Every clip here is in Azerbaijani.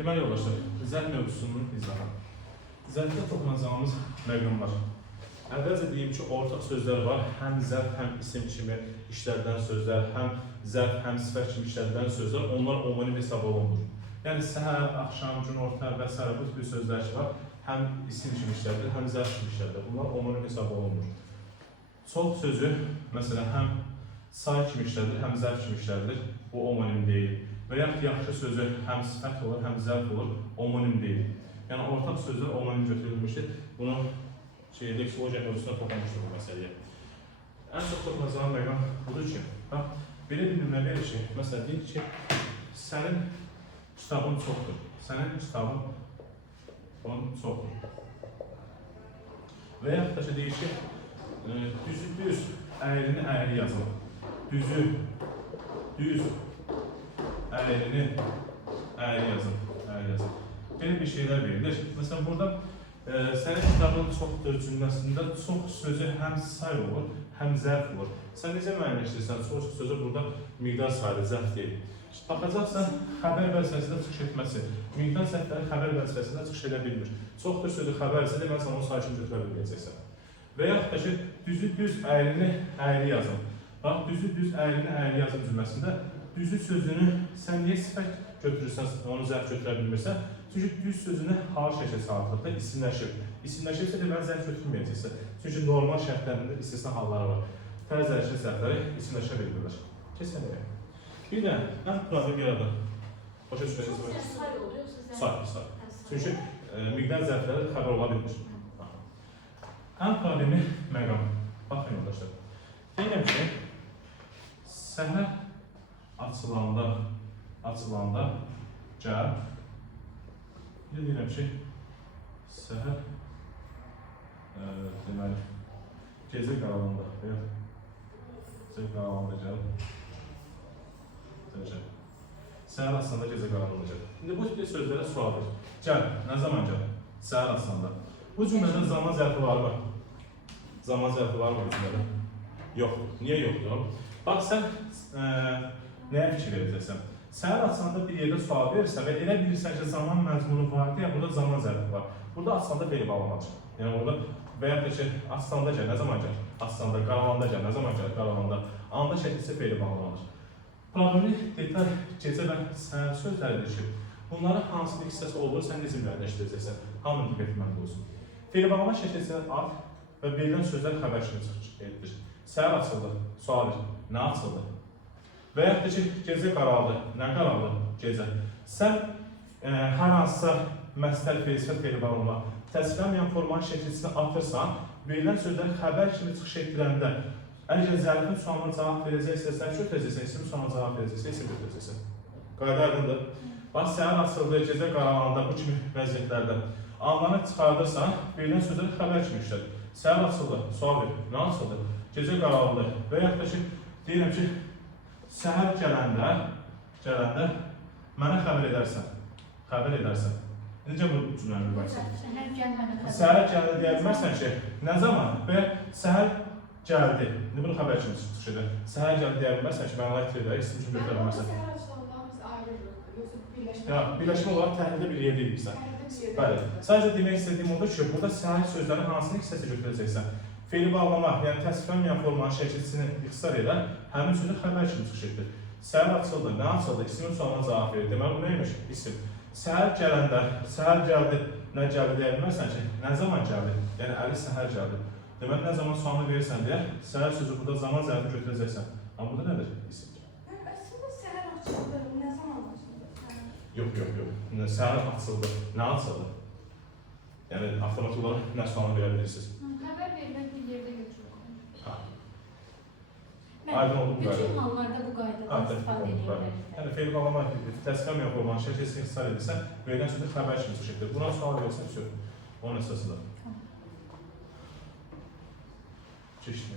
Deməli yoldaşlar, zərf mövzusunun izahı. Zərfdə toxunacağımız məqamlar. Əvvəlcə deyim ki, ortaq sözlər var. Həm zərf, həm isim kimi işlərdən sözlər, həm zərf, həm sifət kimi işlərdən sözlər. Onlar omonim hesab olunur. Yəni səhər, axşam, günorta və s. bu tip sözlər ki var. Həm isim kimi işlərdir, həm zərf kimi işlərdir. Bunlar omonim hesab olunur. Çox sözü, məsələn, həm say kimi işlərdir, həm zərf kimi işlərdir. Bu omonim deyil. Və yaxşı sözü həm sifət olur, həm zərf olur, omonim deyil. Yəni ortaq sözlər omonim götürülmüşdür. Bunu leksologiya mövzusuna toxunmuşdur bu məsələyə. Ən çox toxunacağım məqam budur ki, belə bir nümunə verir ki, məsələn, deyir ki, sənin kitabın çoxdur. Sənin kitabın çoxdur. Və yaxud da ki, deyir ki, düzü düz, əyrini əyri yazılır. Düzü düz, əyrini əyri yazılır. Belə bir şeylər verilir. Məsələn, burada sənin kitabın çoxdur cümləsində çox sözü həm say olur, həm zərf olur. Sən necə müəyyənləşdirirsən? Çox sözü burada miqdar sayıdır, zərf deyil. Baxacaqsan, xəbər vəzifəsində çıxış etməsi. Miqdar səhvləri xəbər vəzifəsində çıxış edə bilmir. Çoxdur sözü xəbərsə, deməli sən onu say kimi götürə bilməyəcəksən. Və yaxud da ki, düzü düz, əyrini əyri yazın. Bax, düzü düz, əyrini əyri yazın cümləsində düzü sözünü sən niyə sifət götürürsən, onu zərf götürə bilmirsən? Çünki düz sözünü hal şəklə salırdı, isimləşir. İsimləşirsə deməli zərf götürməyəcəksə. Çünki normal şərtlərində istisna halları var. Fərz ərişli səhvləri isimləşə bilmirlər. Keçəməyə. Bir də ən problem yaradır. Başa düşməyiniz var. Say olur, yoxsa zərf? Say. Çünki miqdar zərfləri xəbər ola bilmir. Ən problemi məqam. Baxın yoldaşlar. Deyirəm ki, səhər açılanda gəl. Bir də deyirəm ki, səhər deməli, gecə qaranlığında gəl. Səhər açılanda gecə qaranlığında gəl. İndi bu tip sözlərə sual verir. Gəl, nə zaman gəl? Səhər açılanda. Bu cümlədə zaman zərfi var mı? Zaman zərfi var mı bu cümlədə? Yox. Niyə yoxdur? Bax, sən nəyə fikir edəcəksən? Səhər açılanda bir yerdə sual verirsən və elə bilirsən ki, zaman məzmunu var deyə, burada zaman zərfi var. Burada açılanda feyl bağlanacaq. Yəni, burada və yaxud da ki, açılanda gəl, nə zaman gəl? Açılanda, qaralanda gəl, nə zaman gəl? Qaralanda. Anda şəkilsə feyl bağlanır. Problemi detal gecə və səhər sözləridir ki, bunların hansı bir hissəsi olur, sən necə müəyyənləşdirəcəksən? Hamını diqqət etməli olsun. Feyl bağlama şəkilsə at və verilən sözlər xəbər kimi çıxış edilir. Səhər açıldı, sual verir, nə açıldı? Və yaxud da ki, gecə qaraldı, nə qaraldı gecə? Sən hər hansısa məstər feil-sifət feyli bağlama təsvirlənməyən formanın şəkilçisini atırsan, verilən sözlər xəbər kimi çıxış etdirəndə, əgər zərfin sualına cavab verəcəksə, sən götürəcəksən, isim sualına cavab verəcəksə, isim götürəcəksən. Qayda aydındır. Bax, səhər açıldı, gecə qaralanda, bu kimi vəziyyətlərdə anlarını çıxardırsan, verilən sözlər xəbər kimi işlədir. Səhər açıldı, sual verir, nə açıldı? Gecə qaraldı və yaxud da ki, deyirəm ki, səhər gələndə mənə xəbər edərsən. Necə bu cümləni bilməksin? Səhər gəldi deyə bilmərsən ki, nə zaman? Və səhər gəldi. İndi bunu xəbər kimi çıxış edir. Səhər gəldi deyə bilmərsən ki, mən olayı itirir, isim üçün götürə bilmərsən. Səhər açılandan biz ayrılırıq, yoxsa birləşmə? Ya, birləşmə olaraq təhlildə bir yerdə edirsən. Bəli. Sadəcə demək istədiyim odur ki, burada səhər sözlərin hansını hissəsi götürəcəksən? Feyli bağlama, yəni təsvirlənməyən formanın şəkilçisini ixtisar edən həmin sözü xəbər kimi çıxış edir. Səhər açıldı, nə açıldı? İsmin sualına cavab verir. Deməli, bu neymiş? İsim. Səhər gələndə, səhər gəldi, nə gəldi deyə bilmərsən ki, nə zaman gəldi? Yəni, əli səhər gəldi. Deməli, nə zaman sualını verirsən deyə, səhər sözü burada zaman zərfi götürəcəksən. Amma burada nədir? İsim. Əslində səhər açıldı, nə zaman açıldı? Yox. Səhər açıldı, nə açıldı? Yəni, avtomatik olaraq nə sualını verə bilirsiniz? Xəbər verilən bir yerdə götürülür. Aydın oldu bu qayda. Bütün hallarda bu qaydadan istifadə edilir. Yəni, feyli bağlama təsvirlənməyən formanın şəkilçisini ixtisar edirsən, verilən sözü xəbər kimi çıxış edir. Buna sual verirsən, söz. Onun əsasıdır. Keçdik.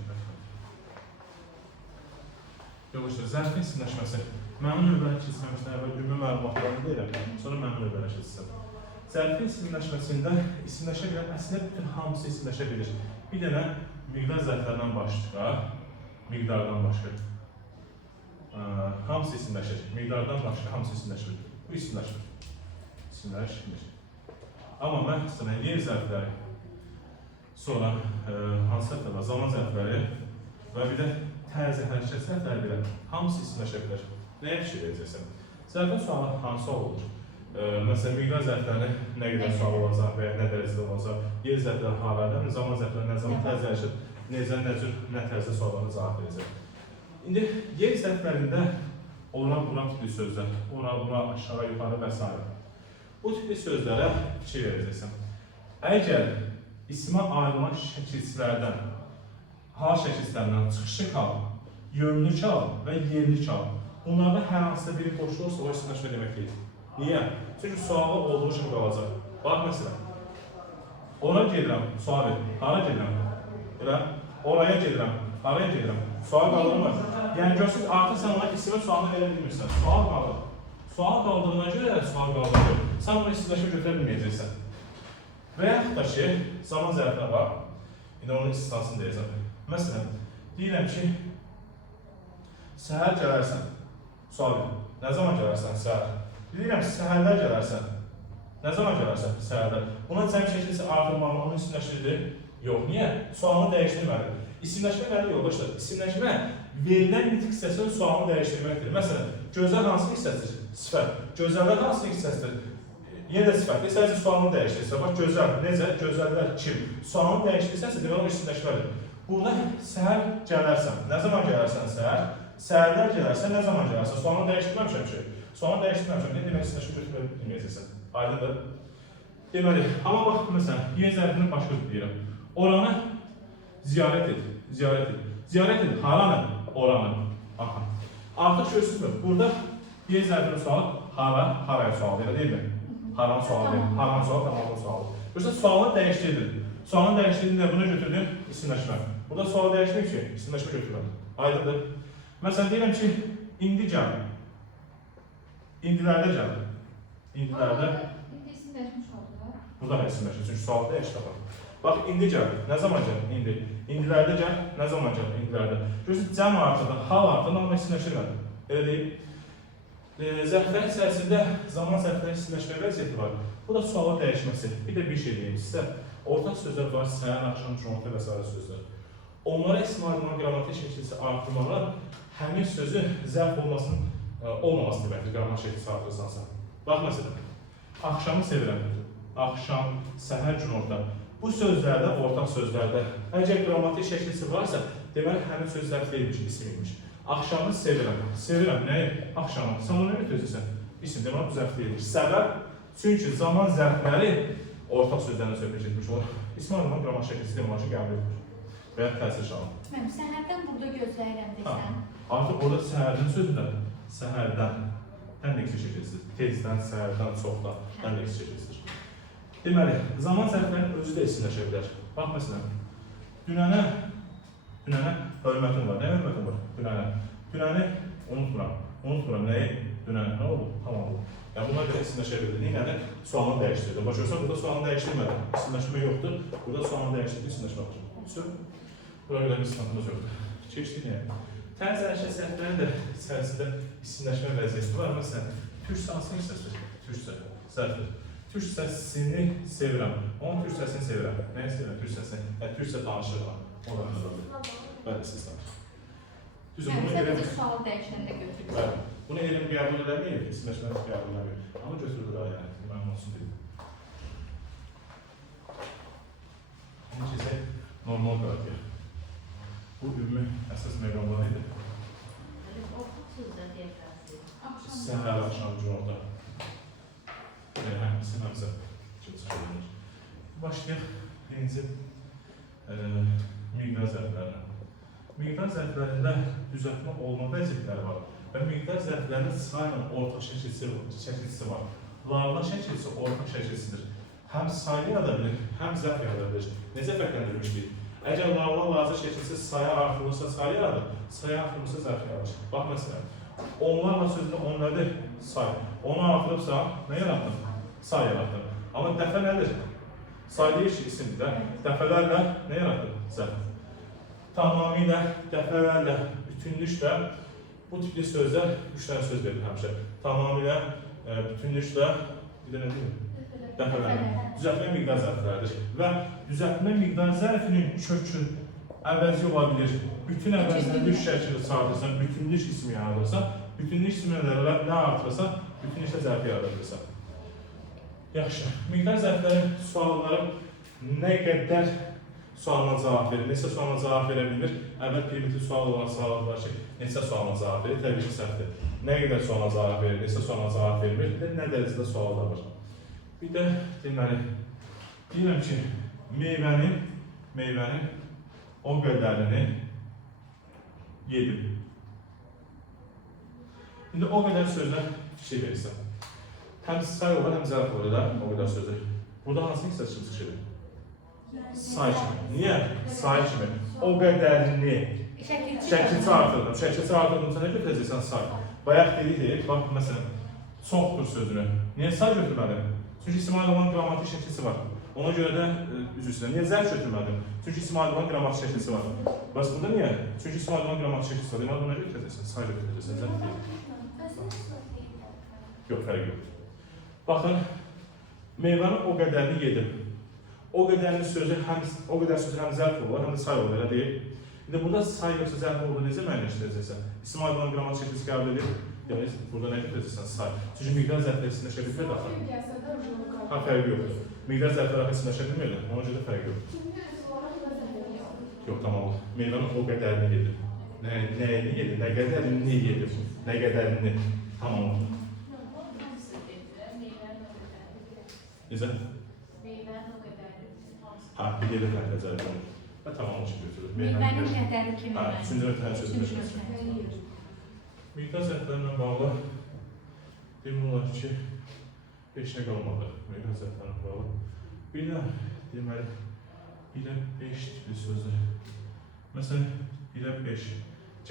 Yoxdur, zərfin isimləşməsi. Mənim növbələ keçməmişdən əvvəl ümumi məlumatlarını deyirəm, sonra mənim növbələ keçsəm. Zərfin isimləşməsində isimləşə bilən əslində bütün hamısı isimləşə bilir. Bir dənə miqdar zərflərdən başqa, miqdardan başqa. Hamısı isimləşir. Miqdardan başqa hamısı isimləşir. Bu isimləşir. İsimlər işləyir. Amma mən sənə yer zərfləri, sonra hansı zərflər, zaman zərfləri və bir də tərzi hərəkət zərfləri belə hamısı isimləşə bilər. Nəyə fikir edəcəksən? Zərfin sualı hansı olur? Məsələn, miqdar zərfləri nə qədər sual olacaq və ya nə dərəcədə olacaq? Yer zərfləri halardan, zaman zərfləri nə zaman tərzi hərəkət, necə, nə cür, nə tərzdə suallarına cavab verəcək. İndi yer zərflərində ora-bura tipli sözlər, ora-bura, aşağı, yuxarı və s. Bu tipli sözlərə fikir verəcəksən. Əgər ismə ayrılan şəkilçilərdən, hal şəkilçilərindən çıxışı kal, yönlü kal və yerli kal, bunlarda hər hansıda biri boşluq olsa, o isimləşmə demək deyil. Niyə? Çünki sualı olduğu kimi qalacaq. Bax, məsələn, ora gedirəm, sual verir, hara gedirəm? Elə, oraya gedirəm, haraya gedirəm? Sual qalır mı? Yəni, görsünüz, artıq sən ona isimə sualını verə bilmirsən. Sual qalır. Sual qaldığına görə sual qaldırır. Sən bunu isimləşmə götürə bilməyəcəksən. Və yaxud da ki, zaman zərfləri var. İndi onun istisnasını deyəcəm. Məsələn, deyirəm ki, səhər gələrsən. Sual verir. Nə zaman gələrsən? Səhər. Deyirəm, səhərlər gələrsən. Nə zaman gələrsən? Səhərlər. Buna cəm şəkilsi artırmalı, onu isimləşdirdi. Yox, niyə? Sualını dəyişdirməli. İsimləşmə nədir yoldaşlar? İsimləşmə verilən nitq hissəsinin sualını dəyişdirməkdir. Məsələn, gözəl hansı hissəsidir? Sifət. Gözəllər hansı hissəsidir? Yenə də sifətdir. Sadəcə sualını dəyişdirsə, bax, gözəl, necə? Gözəllər kim? Sualını dəyişdirsənsə, demək o isimləşmədir. Burada səhər gələrsən. Nə zaman gələrsən səhər? Səhərlər gələrsən, nə zaman gələrsən? Sualını dəyişdirməmişəm ki. Sualını dəyişdirməmişəm. Ne demək isimləşmə götürə bilməyəcəksən. Aydındır. Deməli, amma bax, məsələn, yer zərfini başqa deyirəm. Oranı ziyarət et. Ziyarət et. Ziyarət et. Haranı? Oranı. Aha. Artıq görürsünüzmü? Burada yer zərfinin sualı hara, haraya sualı elə deyil mi? Haran sualı deyil. Haran sualı, tamamlı sualı. Görürsünüz, sualını dəyişdirdin. Sualını dəyişdirdin də buna götürdün isimləşmə. Burada sualı dəyişmək ki, isimləşmə götürürəm. Aydındır. Məsələn, deyirəm ki, indi gəl. İndilərdə gəl. İndilərdə. İndi isimləşmiş oldu. Burada da isimləşir, çünki sualı dəyişdir. Bax, indi gəl. Nə zaman gəl? İndi. İndilərdə gəl. Nə zaman gəl? İndilərdə. Görürsünüz, cəm artıda, hal artıda, amma isimləşirlər. Elə deyil. Zərflərin içərisində zaman zərflərin isimləşmə vəziyyəti var. Bu da sualın dəyişməsi. Bir də bir şey deyim sizə. Ortaq sözlər var, səhər, axşam, günorta və s. sözlər. Onlara istisna qrammatik şəkilsi artırmağa həmin sözün zərf olmasının olmaması deməkdir, qrammatik şəkilsi artırırsansa. Bax, məsələn, axşamı sevirəm. Axşam, səhər, günorta. Bu sözlərdə, ortaq sözlərdə, əgər qrammatik şəkilsi varsa, deməli, həmin söz zərf deyilmiş, isim imiş. Axşamı sevirəm. Sevirəm, nəyi? Axşamı. Sən onu nə götürürsən? İsim, deməli, bu zərf deyilmiş. Səbəb, çünki zaman zərfləri ortaq sözlərlə söhbət etmiş olur. İsmi adıma qrammatik şəkilsi deməli, qəbul edilir. Və ya təsir şahı. Mən səhərdən burada gözləyirəm desən. Artıq orada səhərdən sözündə, səhərdən, həndəksi şəkilsidir. Tezdən, səhərdən, çoxdan, həndəksi şəkilsidir. Deməli, zaman zərflərinin özü də isimləşə bilər. Bax, məsələn, dünənə hörmətim var. Nə hörmətim var? Dünəni unutmuram. Unutmuram, nəyi? Dünəni. Nə oldu? Tamam oldu. Yəni, buna görə isimləşə bilir. Yəni, sualını dəyişdirdi. Baş görsən, burada sualını dəyişdirmədi. İsimləşmə yoxdur. Burada sualını dəyişdirdi, isimləşmə var. Sür. Buna görə bir sıxıntımız yoxdur. Keçdik nəyə? Tərz hərəkət səhvləri də içərisində isimləşmə vəziyyəti var. Məsələn, türkçə hansı hissəsidir? Türkçə, zərfdir. Türk səsini sevirəm. Onun türk səsini sevirəm. Nəyə sevirəm türk səsini? Yəni, türkçə danışırlar. O da məzədir. Bəli, siz danışır. Düzdür, bunu elm... Sadəcə sual dəyişəndə götürürük. Bəli. Bunu elm qəbul edəməyir, isimləşməni qəbul edəməyir. Amma götürülür ha, yəni. Mənim olsun deyil. Bunu keçək normal qarakter. Bu ümumi əsas məqamlar idi. Ortaq sözlər deyəcəksin. Səhər, axşam, günorta. Həmisi, həmsə. Başlayaq birinci miqdar zərflərinə. Miqdar zərflərində düzəltmə olma vəziyyətləri var və miqdar zərflərinin sayla ortaq şəkilçisi var. Varla şəkilçisi ortaq şəkilçisidir. Həm sayı yada bilir, həm zərf yada bilir. Necə fərqləndirilmişdir? Əgər varla lazım şəkilçisi saya artırılırsa sayı yaradır, saya artırılırsa zərf yaradır. Bax, məsələn, onlarla sözünü onlardır say. Onu artırıbsa, nə yaratdır? Say yaratdır. Amma dəfə nədir? Say deyir ki, isimdir. Dəfələrlə nə yaratdır? Zərf. Tamamilə, dəfələrlə, bütünlüklə bu tipli sözlər 3 dənə söz verir həmişə. Tamamilə, bütünlüklə, Bir də nə deyim? Dəfələr. Düzəltmə miqdar zərfləridir. Və düzəltmə miqdar zərfinin kökü əvəzi ola bilir. Bütün əvəzləri üç şəkildə çağırırsan, bütünlük ismi yaradırsan, bütünlük isminə nə artırırsan, bütünlükdə zərfi yaradırsan. Yaxşı. Miqdar zərfləri sualları nə qədər sualına cavab verir, neçə sualına cavab verə bilmir. Əvvəl primitiv sual olan suallar var ki, neçə sualına cavab verir, təbii ki, səhvdir. Nə qədər sualına cavab verir, neçə sualına cavab vermir, bir də nə dərəcədə suallar var. Bir də deməli, deyirəm ki, meyvənin o qədərini yedim. İndi o qədər sözlər fikir verirsən. Həm say olur, həm zərf olur da o qədər sözlər. Burada hansı hissə çıxır? Say kimi. Niyə? Say kimi. O qədərini şəkilçi artırdım. Şəkilçi artırdımsa nə götürəcəksən say? Bayaq dedik, bax, məsələn, çoxdur sözünü. Niyə say götürmədim? Çünki İsmail olan qrammatik şəkilçisi var. Ona görə də üzrüsünə. Niyə zərf götürmədim? Çünki İsmail olan qrammatik şəkilçisi var. Bəs burada niyə? Çünki İsmail olan qrammatik şəkilçisi var. Deməli, buna götürəcəksən, say götürəcəksən, zərf deyil. Yox, fərq yoxdur. Baxın, meyvənin o qədərini yedim. O qədərin sözü o qədər sözü həm zərf olur, həm də say olur, elə deyil. İndi burada say yoxsa zərf olduğunu necə müəyyənləşdirəcəksən? İsmail olan qrammatik şəkilçisi qəbul edir. Demək, burada nə götürəcəksən? Say. Çünki miqdar zərflər içində şəkil daxil. Ha, fərq yoxdur. Miqdar zərflər içində şəkil mi elə? Ona görə fərq yoxdur. Yox, tamam olur. Meyvənin o qədərini yedim. Nəyini yedim? Nə qədərini yedim? Nə qədərini? Tamam olur. Necə? Ha, bir yerdə fərqlə zərf olur. Və tamam oluşu götürür. Meyvənin qədəri kimi. Ha, üçüncü və təhər sözü. Miqdar zərflərlə bağlı demək olar ki, heç nə qalmadı. Miqdar zərflərlə bağlı. Bir də, deməli, 1-ə 5 tipli sözlər. Məsələn, 1-ə 5.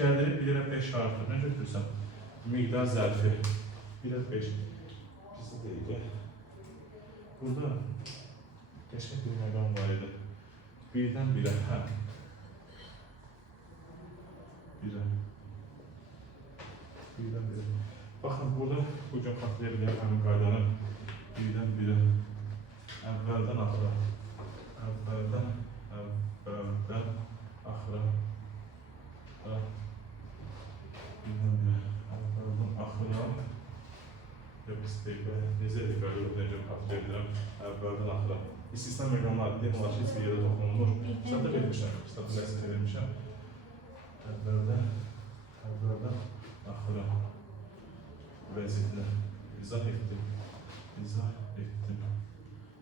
Gəldirib 1-ə 5 artır. Nə götürürsən? Miqdar zərfi. 1-ə 5. Bizdə deyil. Burada qəşəng bir məqam var idi. 1-dən 1-ə, hə. 1-ə. 1-dən 1-ə. Baxın, burada bugün xatırlaya biləyəm həmin qaydanı. 1-dən 1-ə. Əvvəldən axıra. Əvvəldən axıra. 1-dən 1-ə. Əvvəldən axıra. Yox, necə edikləri yox, necə xatırlaya bilirəm. Əvvəldən axıra. İstisna məqamlar deyim olar ki, heç bir yerdə toxunulur. Statı vermişəm, statı nəsini vermişəm. Əvvəldən axıra vəziyyətini izah etdim.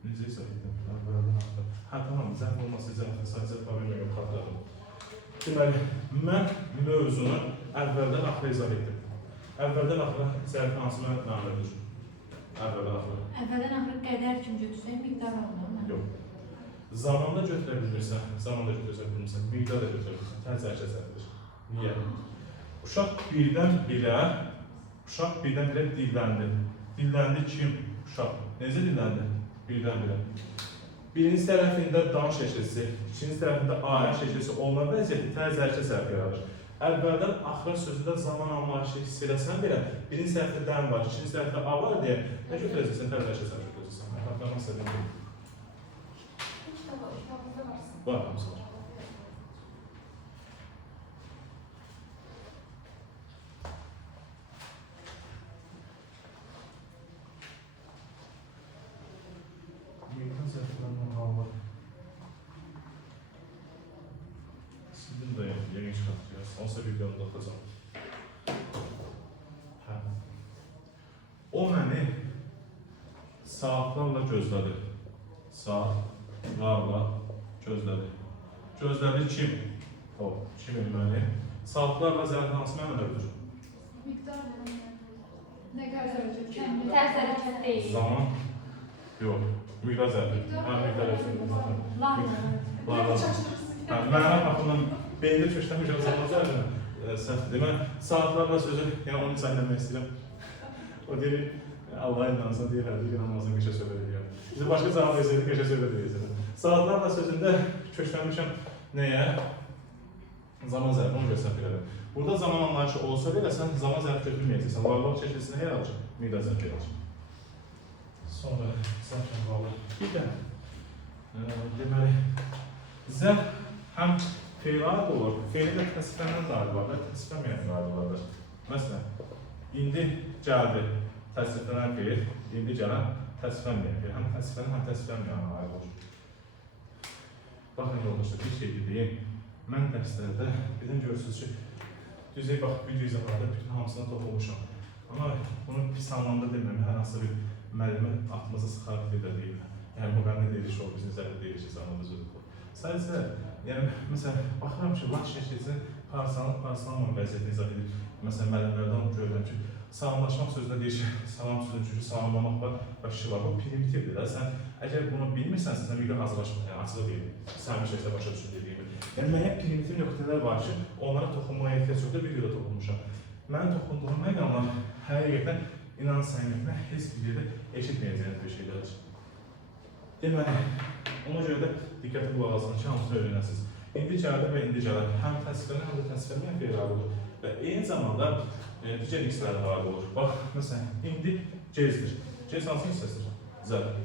Necə izah etdim? Əvvəldən axıra. Hə, tamam, zərf olması, sadəcə problem xatırladım. Deməli, mən mövzunu əvvəldən axıra izah etdim. Əvvəldən axıra zərfi hansı mənalıdır? Əvvəldən axıra. Əvvəldən axıra qədər kimi götürsək, miqdar olmalı. Yox. Zamanda götürə bilmirsən, miqdar da götürə bilmirsən, təcərkə zərfidir. Niyə? Uşaq birdən birə dilləndi. Dilləndi kim? Uşaq. Necə dilləndi? Birdən birə. Birinci tərəfində dan şəkilsi, ikinci tərəfində AN şəkilsi olma vəziyyəti təcərkə zərfi yaradır. Əvvəldən axıra sözündə zaman anlayışı hiss edəsən belə, birinci tərəfdə dən var, ikinci tərəfdə A var deyə nə götürəcəksən, təcərkə zərfi götürəcəksən. Əxatlarına istədiyim. Var, hamısı var. Miqdar zərflərlə bağlı. Sizin də yeni çıxartacağız. Olsa videomu da atacağım. Hə. O məni saatlarla gözlədi. Saatlarla gözlədi. Gözlədi kim? O, kim məni? Saatlarla zərfi hansı mənalıdır? Miqdar nə qədər Tərs hərəkət deyil. Zaman? Yox. Miqdar zərfi. Hə, miqdar zərfi. Larla. Hə, məna baxımdan beyində köşləmişəm zaman zərfini. Səhvdir. Mən saatlarla sözü, yəni onu səhlənmək istəyirəm. O deyir, Allah'a inansan deyirlərdi, inanmazsan qəşə söhbət edirəm. Biz başqa cavab versəydik, qəşə söhbət edirəm. Saatlarla sözündə köşləmişəm nəyə? Zaman zərfi, onu göstərib elədim. Burada zaman anlayışı olsa belə, sən zaman zərfi götürməyəcəksən. Varlıq çəkilisi nə yaradacaq? Miqdar zərfi yaradacaq. Sonra zərflə bağlı. Bir də deməli zərf həm feylə aid olur, feylə də təsviflənən də aid var, təsviflənməyən də aid vardır. Məsələn, indi gəldi təsviflənən feyl, indi gələn təsviflənməyən feyl. Həm təsviflənən, həm təsviflənməyən aid olur. Baxın yoldaşlar, bir şey deyim. Mən dərslərdə birdən görürsünüz ki, düzey bax, video izahlarda bütün hamısına toxunmuşam. Amma bunu pis anlamda demirəm, hər hansı bir müəllimə atmazı sıxarıq edə deyil. Yəni, bu qədər deyiş olur, bizim zərdə deyişiz, anladınız ödür. Sadəcə, yəni, məsələn, baxıram ki, laç şəkilsin, parçalanma vəziyyətini izah edir. Məsələn, müəllimlərdən görürəm ki, salamlaşmaq sözünə deyir ki, salam sözünü çünki salamlamaq var və kişi var. Bu primitivdir də. Sən əgər bunu bilmirsən, sizə video hazırlaşmaq, yəni açıq deyil. Səmin şəkildə başa düşün dediyimi. Yəni, mənə primitiv nöqtələr var ki, onlara toxunmaya ehtiyac yoxdur, videoda toxunmuşam. Mənim toxunduğum məqamlar həqiqətən inanın səmiyyətinə heç bir yerdə eşitməyəcəyiniz bir şeylərdir. Deməli, ona görə də diqqətli qulaq alsın ki, hamısını öyrənəsiniz. İndi gəldi və indi gələr. Həm təsviflənən, həm də təsviflənməyən feylər olur. Və eyni zamanda digər hissələrə aid olur. Bax, məsələn, indi gezdir. Gez hansı hissəsidir? Zərf.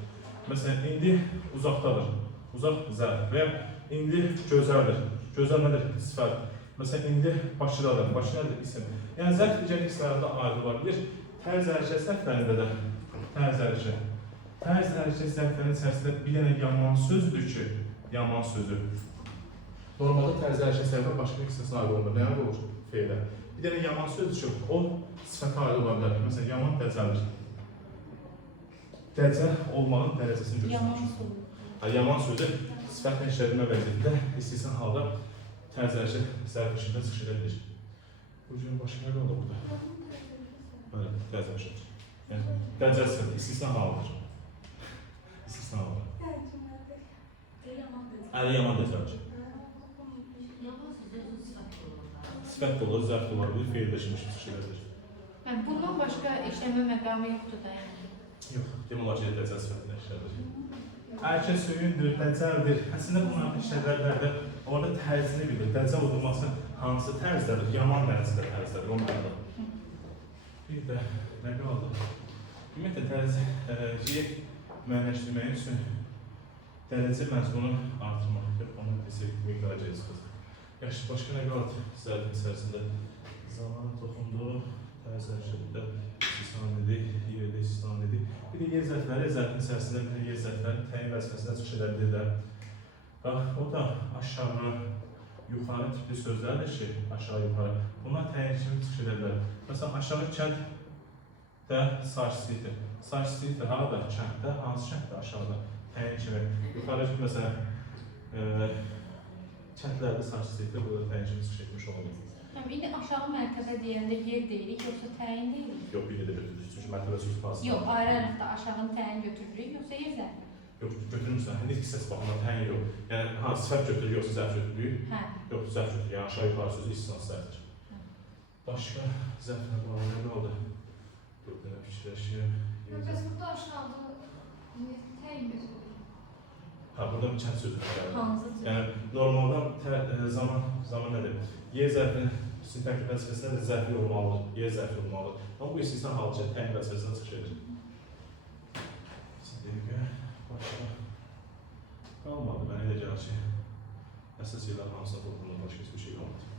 Məsələn, indi uzaqdadır. Uzaq zərf. Və ya indi gözəldir. Gözəl nədir? Sifət. Məsələn, indi Bakıdadır. Bakı nədir? İsim. Yəni, zərf digər hissələrdə aid ola bilir. Tərz hərəkət zərflərində də tərz hərəkət. Tərz hərəkət zərflərinin içərisində bir dənə yaman sözdür ki, yaman sözü. Normalda tərz hərəkət zərflər başqa bir hissəsinə aid olmur. Nə olur? Feylə. Bir dənə yaman sözdür ki, o sifətə aid ola bilər. Məsələn, yaman dəcəldir. Dəcəl olmağın dərəcəsini göstərir. Yaman sözü sifətlə işlədilmə vəziyyətində istəyirsən halda tərz hərəkət zərf işində çıxış edə bilir. Bu cürün başqa nə oldu burada? Böyle tərz hərəkət. Yəni, dəcəl sifət, istəyirsən halıdır. İstəyirsən halıdır. Yaman dəcəldir. Sifət olur, zərf olar bilir, feyilləşmiş çıxış edə bilir. Bundan başqa işləmə məqamı yoxdur da yəni? Yox, demək olar ki, dəcəl sifətlə işlədir. Ərkə söyündür, dəcəldir. Əslində bunların işlədərlərdə orada tərzini bilir. Dəcəl olması hansı tərzdədir? Yaman tərzdədir, tərzdədir, o mənada. Bir də nə qaldı? Ümumiyyətlə, tərziyi müəyyənləşdirmək üçün dərəcə məzmunu artırmaq. Onu desək, miqdara gəlsiniz. Yaxşı, başqa nə qaldı? Zərfin içərisində zamanı toxunduq, tərz hərəkətdə istisna dedik, yerdə istisna dedik. Bir də yer zərfləri, zərfin içərisində bir də yer zərflərinin təyin vəzifəsində çıxış edə bilirlər. Bax, o da aşağı, yuxarı tipli sözlərdir ki, aşağı, yuxarı. Bunlar təyin kimi çıxış edə bilər. Məsələn, aşağı kənddə saçsizdir. Saçsizdir, harada? Kənddə, hansı kənddə? Aşağıda. Təyin kimi. Yuxarı, məsələn, kəndlərdə saçsizlikdə burada təyin kimi çıxış etmiş olur. İndi aşağı mərtəbə deyəndə yer deyirik, yoxsa təyin deyirik? Yox, bir də götürürük. Çünki mərtəbə sözü fazla. Yox, ayrı-ayrılıqda aşağının təyin götürürük, yoxsa yer zərfi? Yox, götürmürsən. Heç hissəsi baxımdan təyin yox. Yəni, sifət götürürük, yoxsa zərf götürürük? Hə. Yox, zərf götürürük. Yəni, aşağı yuxarı sözü istisnas zərfdir. Başqa zərflə bağlı nə qaldı? Dur, belə fikirləşir. Bəs burada aşağıda təyin götürürük. Ha, burada bir kənd sözü gəlir. Hansı sözü? Yəni, normaldan zaman nədir? Yer zərfinin sintaktik vəzifəsində də zərfi olmalıdır, yer zərfi olmalıdır. Amma bu istisna halıca təyin vəzifəsindən çıxış edir. Dəqiqə, başqa qalmadı. Mənə elə gəlir ki, əsas yerlər hamısına toplumda başqa heç bir şey qalmadı.